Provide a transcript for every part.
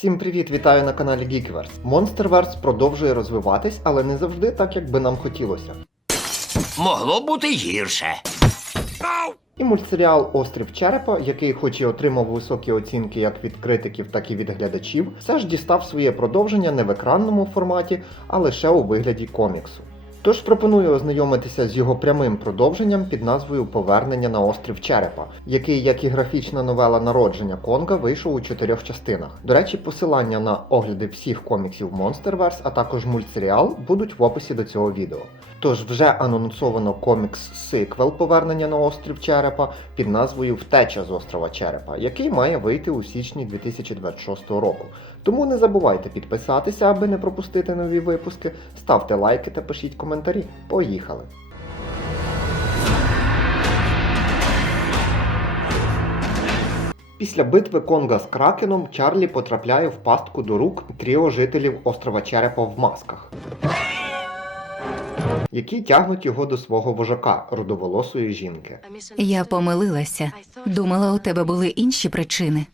Всім привіт, вітаю на каналі Geekverse. Monsterverse продовжує розвиватись, але не завжди так, як би нам хотілося. Могло бути гірше. І мультсеріал Острів Черепа, який хоч і отримав високі оцінки як від критиків, так і від глядачів, все ж дістав своє продовження не в екранному форматі, а лише у вигляді коміксу. Тож пропоную ознайомитися з його прямим продовженням під назвою Повернення на острів Черепа, який, як і графічна новела народження Конга, вийшов у чотирьох частинах. До речі, посилання на огляди всіх коміксів Monsterverse, а також мультсеріал будуть в описі до цього відео. Тож вже анонсовано комікс-сиквел Повернення на острів Черепа під назвою Втеча з острова Черепа, який має вийти у січні 2026 року. Тому не забувайте підписатися, аби не пропустити нові випуски. Ставте лайки та пишіть коментарі. Поїхали! Після битви Конга з Кракеном Чарлі потрапляє в пастку до рук тріо жителів острова Черепа в масках, які тягнуть його до свого вожака, рудоволосої жінки. Я помилилася. Думала, у тебе були інші причини.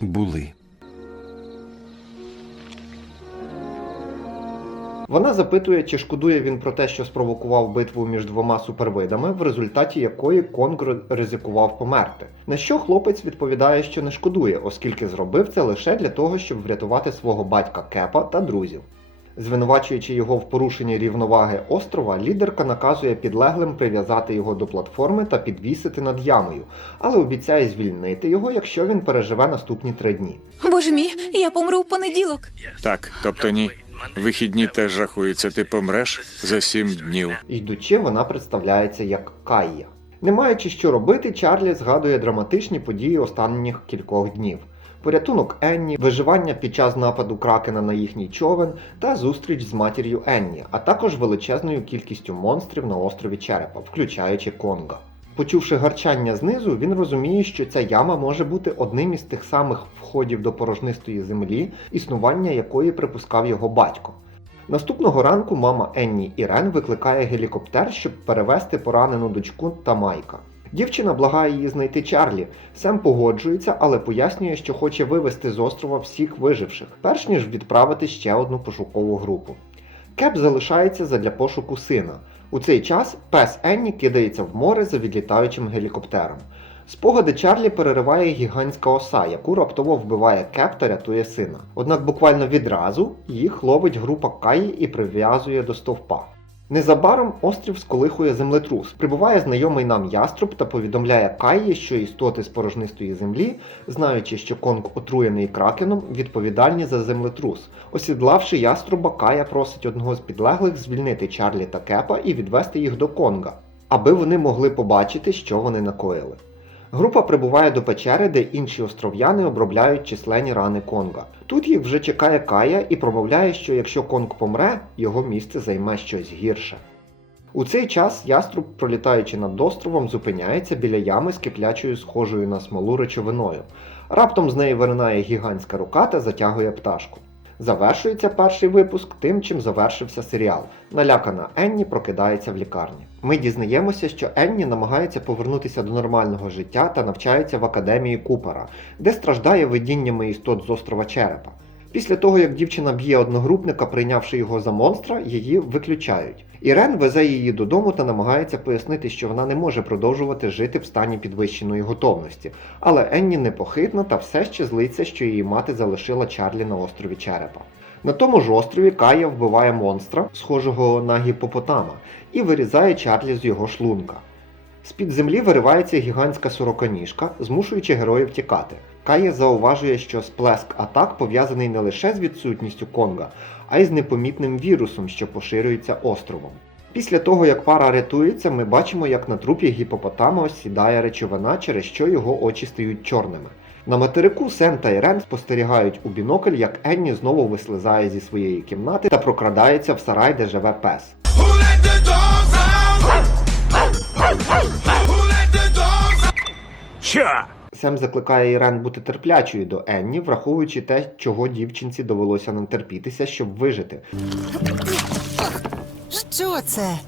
Були. Вона запитує, чи шкодує він про те, що спровокував битву між двома супервидами, в результаті якої Конг ризикував померти. На що хлопець відповідає, що не шкодує, оскільки зробив це лише для того, щоб врятувати свого батька Кепа та друзів. Звинувачуючи його в порушенні рівноваги острова, лідерка наказує підлеглим прив'язати його до платформи та підвісити над ямою, але обіцяє звільнити його, якщо він переживе наступні три дні. Боже мій, я помру в понеділок. Так, тобто ні. Вихідні теж рахуються, ти помреш за сім днів. Йдучи, вона представляється як Кайя. Не маючи що робити, Чарлі згадує драматичні події останніх кількох днів. Порятунок Енні, виживання під час нападу Кракена на їхній човен та зустріч з матір'ю Енні, а також величезною кількістю монстрів на острові Черепа, включаючи Конга. Почувши гарчання знизу, він розуміє, що ця яма може бути одним із тих самих входів до порожнистої землі, існування якої припускав його батько. Наступного ранку мама Енні Ірен викликає гелікоптер, щоб перевезти поранену дочку та Майка. Дівчина благає її знайти Чарлі. Сем погоджується, але пояснює, що хоче вивезти з острова всіх виживших, перш ніж відправити ще одну пошукову групу. Кеп залишається задля пошуку сина. У цей час пес Енні кидається в море за відлітаючим гелікоптером. Спогади Чарлі перериває гігантська оса, яку раптово вбиває Кеп та рятує сина. Однак буквально відразу їх ловить група Каї і прив'язує до стовпа. Незабаром острів сколихує землетрус. Прибуває знайомий нам яструб та повідомляє Каї, що істоти з порожнистої землі, знаючи, що Конг отруєний кракеном, відповідальні за землетрус. Осідлавши яструба, Кая просить одного з підлеглих звільнити Чарлі та Кепа і відвести їх до Конга, аби вони могли побачити, що вони накоїли. Група прибуває до печери, де інші остров'яни обробляють численні рани Конга. Тут їх вже чекає Кая і промовляє, що якщо Конг помре, його місце займе щось гірше. У цей час яструб, пролітаючи над островом, зупиняється біля ями з киплячою схожою на смолу речовиною. Раптом з неї виринає гігантська рука та затягує пташку. Завершується перший випуск тим, чим завершився серіал. Налякана Енні прокидається в лікарні. Ми дізнаємося, що Енні намагається повернутися до нормального життя та навчається в академії Купера, де страждає видіннями істот з острова Черепа. Після того, як дівчина б'є одногрупника, прийнявши його за монстра, її виключають. Ірен везе її додому та намагається пояснити, що вона не може продовжувати жити в стані підвищеної готовності. Але Енні непохитна та все ще злиться, що її мати залишила Чарлі на острові Черепа. На тому ж острові Кая вбиває монстра, схожого на гіпопотама, і вирізає Чарлі з його шлунка. З-під землі виривається гігантська сороконіжка, змушуючи героїв тікати. Кая зауважує, що сплеск атак пов'язаний не лише з відсутністю Конга, а й з непомітним вірусом, що поширюється островом. Після того, як пара рятується, ми бачимо, як на трупі гіпопотама осідає речовина, через що його очі стають чорними. На материку Сен та Ірен спостерігають у бінокль, як Енні знову вислизає зі своєї кімнати та прокрадається в сарай, де живе пес. Що? Сем закликає Ірен бути терплячою до Енні, враховуючи те, чого дівчинці довелося натерпітися, щоб вижити. Що це?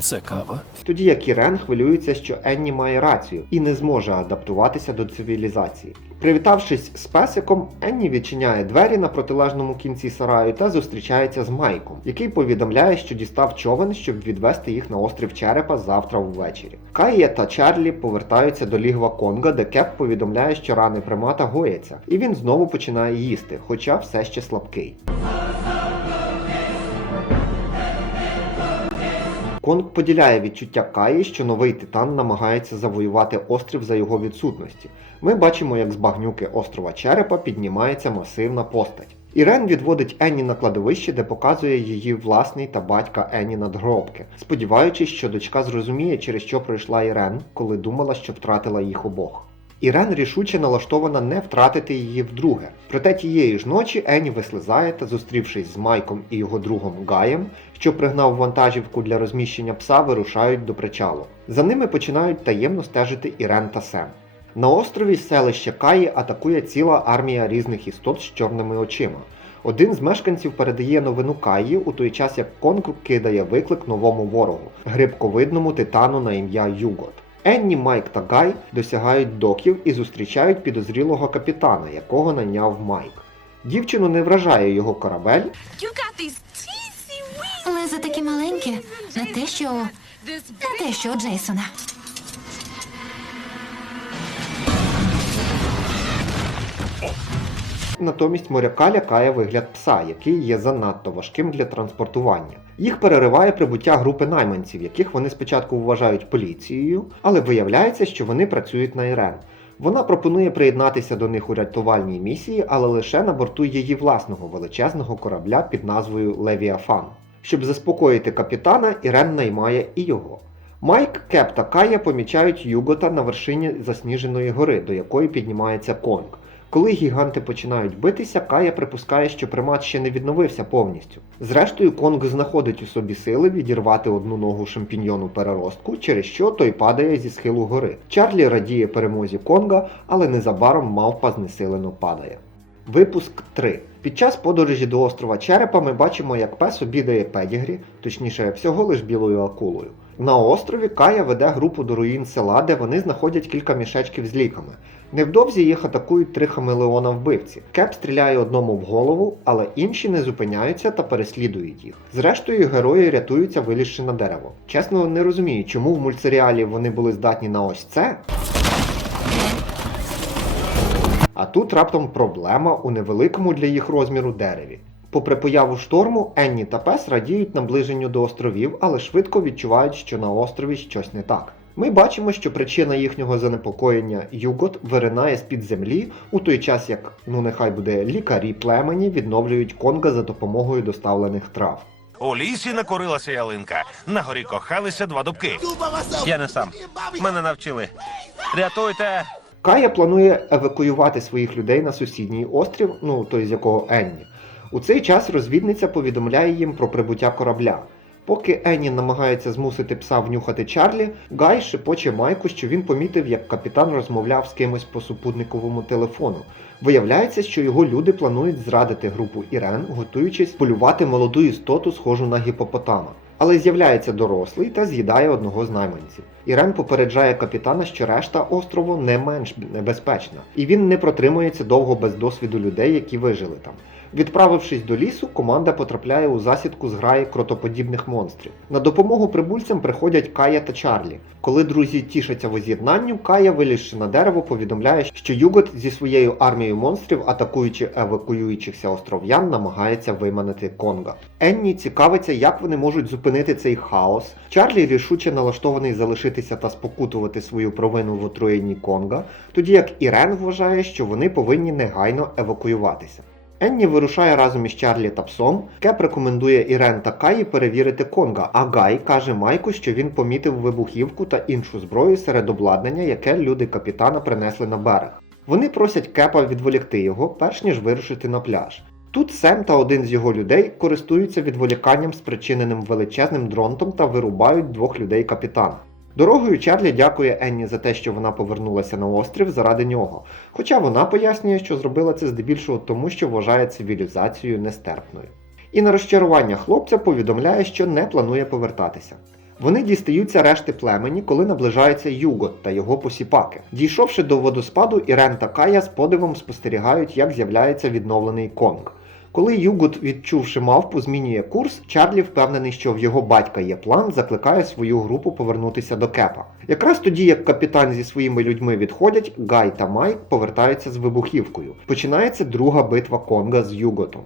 Це кава. Тоді як Ірен хвилюється, що Енні має рацію і не зможе адаптуватися до цивілізації. Привітавшись з песиком, Енні відчиняє двері на протилежному кінці сараю та зустрічається з Майком, який повідомляє, що дістав човен, щоб відвести їх на острів Черепа завтра ввечері. Кая та Чарлі повертаються до лігва Конга, де Кеп повідомляє, що рани примата гояться, і він знову починає їсти, хоча все ще слабкий. Конг поділяє відчуття Каї, що новий титан намагається завоювати острів за його відсутності. Ми бачимо, як з багнюки острова Черепа піднімається масивна постать. Ірен відводить Енні на кладовище, де показує її власний та батька Енні надгробки, сподіваючись, що дочка зрозуміє, через що пройшла Ірен, коли думала, що втратила їх обох. Ірен рішуче налаштована не втратити її вдруге. Проте тієї ж ночі Енні вислизає та, зустрівшись з Майком і його другом Гаєм, що пригнав вантажівку для розміщення пса, вирушають до причалу. За ними починають таємно стежити Ірен та Сем. На острові селище Каї атакує ціла армія різних істот з чорними очима. Один з мешканців передає новину Каї у той час, як Конг кидає виклик новому ворогу грибковидному титану на ім'я Югот. Енні, Майк та Гай досягають доків і зустрічають підозрілого капітана, якого найняв Майк. Дівчину не вражає його корабель, Лезо таке маленьке, не те, що не те, що у Джейсона. Натомість моряка лякає вигляд пса, який є занадто важким для транспортування. Їх перериває прибуття групи найманців, яких вони спочатку вважають поліцією, але виявляється, що вони працюють на Ірен. Вона пропонує приєднатися до них у рятувальній місії, але лише на борту її власного величезного корабля під назвою Левіафан. Щоб заспокоїти капітана, Ірен наймає і його. Майк, Кеп та Кая помічають Югота на вершині засніженої гори, до якої піднімається Конг. Коли гіганти починають битися, Кая припускає, що примат ще не відновився повністю. Зрештою, Конг знаходить у собі сили відірвати одну ногу шампіньйону переростку, через що той падає зі схилу гори. Чарлі радіє перемозі Конга, але незабаром мавпа знесилено падає. Випуск 3. Під час подорожі до острова Черепа ми бачимо, як пес обідає педігрі, точніше, всього лиш білою акулою. На острові Кая веде групу до руїн села, де вони знаходять кілька мішечків з ліками. Невдовзі їх атакують три хамелеона вбивці. Кеп стріляє одному в голову, але інші не зупиняються та переслідують їх. Зрештою, герої рятуються, вилізши на дерево. Чесно, не розумію, чому в мультсеріалі вони були здатні на ось це, а тут раптом проблема у невеликому для їх розміру дереві. Попри появу шторму, Енні та Пес радіють наближенню до островів, але швидко відчувають, що на острові щось не так. Ми бачимо, що причина їхнього занепокоєння Югот виринає з-під землі, у той час як, ну нехай буде, лікарі племені відновлюють конга за допомогою доставлених трав. У лісі накорилася ялинка. На горі кохалися два дубки. Я не сам. Мене навчили. Рятуйте! Кая планує евакуювати своїх людей на сусідній острів, ну той з якого Енні. У цей час розвідниця повідомляє їм про прибуття корабля. Поки Енні намагається змусити пса внюхати Чарлі, Гай шепоче Майку, що він помітив, як капітан розмовляв з кимось по супутниковому телефону. Виявляється, що його люди планують зрадити групу Ірен, готуючись полювати молоду істоту, схожу на гіпопотама. Але з'являється дорослий та з'їдає одного з найманців. Ірен попереджає капітана, що решта острову не менш небезпечна, і він не протримується довго без досвіду людей, які вижили там. Відправившись до лісу, команда потрапляє у засідку зграї кротоподібних монстрів. На допомогу прибульцям приходять Кая та Чарлі. Коли друзі тішаться воз'єднанню, Кая, вилізши на дерево, повідомляє, що Югот зі своєю армією монстрів, атакуючи евакуюючихся остров'ян, намагається виманити Конга. Енні цікавиться, як вони можуть зупинити цей хаос. Чарлі рішуче налаштований залишитися та спокутувати свою провину в отруєнні Конга, тоді як Ірен вважає, що вони повинні негайно евакуюватися. Енні вирушає разом із Чарлі та псом. Кеп рекомендує Ірен та Каї перевірити Конга, а Гай каже Майку, що він помітив вибухівку та іншу зброю серед обладнання, яке люди капітана принесли на берег. Вони просять Кепа відволікти його, перш ніж вирушити на пляж. Тут Сем та один з його людей користуються відволіканням, спричиненим величезним дронтом та вирубають двох людей капітана. Дорогою Чарлі дякує Енні за те, що вона повернулася на острів заради нього, хоча вона пояснює, що зробила це здебільшого тому, що вважає цивілізацію нестерпною. І на розчарування хлопця повідомляє, що не планує повертатися. Вони дістаються решти племені, коли наближається Югот та його посіпаки. Дійшовши до водоспаду, Ірен та Кая з подивом спостерігають, як з'являється відновлений Конг. Коли Югот, відчувши мавпу, змінює курс, Чарлі, впевнений, що в його батька є план, закликає свою групу повернутися до Кепа. Якраз тоді, як капітан зі своїми людьми відходять, Гай та Майк повертаються з вибухівкою. Починається друга битва Конга з Юготом.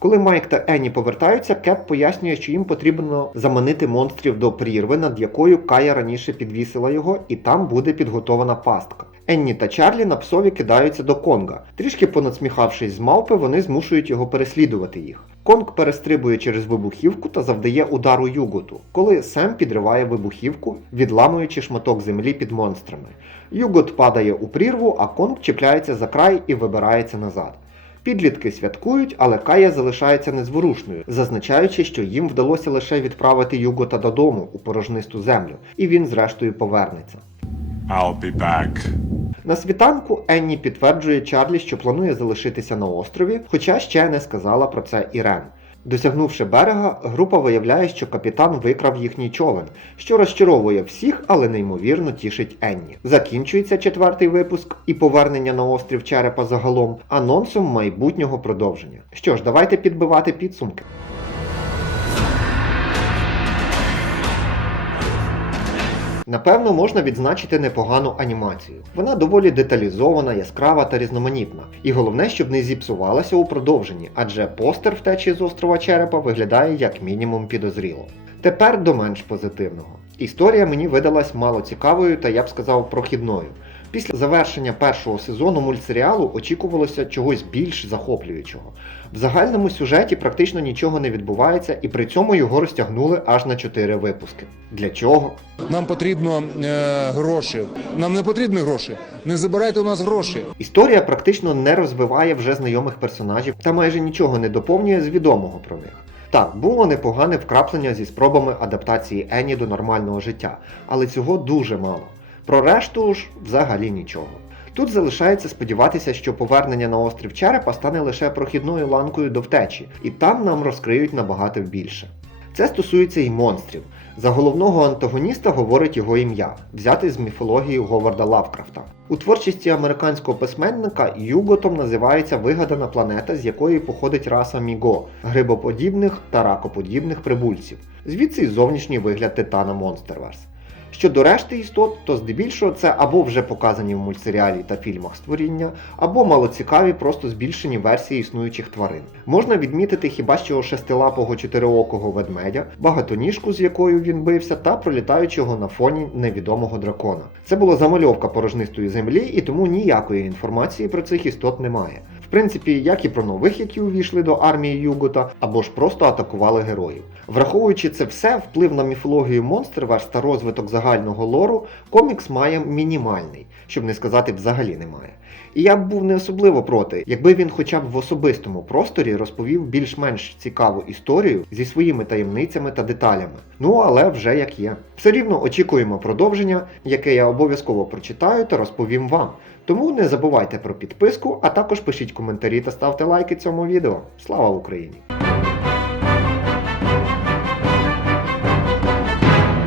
Коли Майк та Енні повертаються, Кеп пояснює, що їм потрібно заманити монстрів до прірви, над якою Кая раніше підвісила його, і там буде підготована пастка. Енні та Чарлі на псові кидаються до Конга. Трішки понадсміхавшись з мавпи, вони змушують його переслідувати їх. Конг перестрибує через вибухівку та завдає удару Юготу, коли Сем підриває вибухівку, відламуючи шматок землі під монстрами. Югот падає у прірву, а Конг чіпляється за край і вибирається назад. Підлітки святкують, але Кая залишається незворушною, зазначаючи, що їм вдалося лише відправити Югота додому у порожнисту землю, і він зрештою повернеться. I'll be back. На світанку Енні підтверджує Чарлі, що планує залишитися на острові, хоча ще не сказала про це Ірен. Досягнувши берега, група виявляє, що капітан викрав їхній човен, що розчаровує всіх, але неймовірно тішить Енні. Закінчується четвертий випуск і повернення на острів Черепа загалом анонсом майбутнього продовження. Що ж, давайте підбивати підсумки. Напевно, можна відзначити непогану анімацію. Вона доволі деталізована, яскрава та різноманітна. І головне, щоб не зіпсувалася у продовженні, адже постер втечі з острова Черепа виглядає як мінімум підозріло. Тепер до менш позитивного. Історія мені видалась мало цікавою та я б сказав прохідною. Після завершення першого сезону мультсеріалу очікувалося чогось більш захоплюючого. В загальному сюжеті практично нічого не відбувається, і при цьому його розтягнули аж на 4 випуски. Для чого? Нам потрібно е, гроші. Нам не потрібні гроші. Не забирайте у нас гроші. Історія практично не розвиває вже знайомих персонажів та майже нічого не доповнює з відомого про них. Так, було непогане вкраплення зі спробами адаптації Енні до нормального життя, але цього дуже мало. Про решту ж взагалі нічого. Тут залишається сподіватися, що повернення на острів Черепа стане лише прохідною ланкою до втечі, і там нам розкриють набагато більше. Це стосується і монстрів. За головного антагоніста говорить його ім'я, взяте з міфології Говарда Лавкрафта. У творчості американського письменника Юготом називається вигадана планета, з якої походить раса Міго, грибоподібних та ракоподібних прибульців. Звідси й зовнішній вигляд Титана Монстерверс. Щодо решти істот, то здебільшого це або вже показані в мультсеріалі та фільмах створіння, або малоцікаві просто збільшені версії існуючих тварин. Можна відмітити хіба що шестилапого чотириокого ведмедя, багатоніжку, з якою він бився, та пролітаючого на фоні невідомого дракона. Це була замальовка порожнистої землі, і тому ніякої інформації про цих істот немає. В принципі, як і про нових, які увійшли до армії Югота, або ж просто атакували героїв. Враховуючи це все, вплив на міфологію Monsterverse та розвиток загального лору, комікс має мінімальний, щоб не сказати взагалі немає. І я б був не особливо проти, якби він хоча б в особистому просторі розповів більш-менш цікаву історію зі своїми таємницями та деталями. Ну але вже як є. Все рівно очікуємо продовження, яке я обов'язково прочитаю та розповім вам. Тому не забувайте про підписку, а також пишіть коментарі та ставте лайки цьому відео. Слава Україні!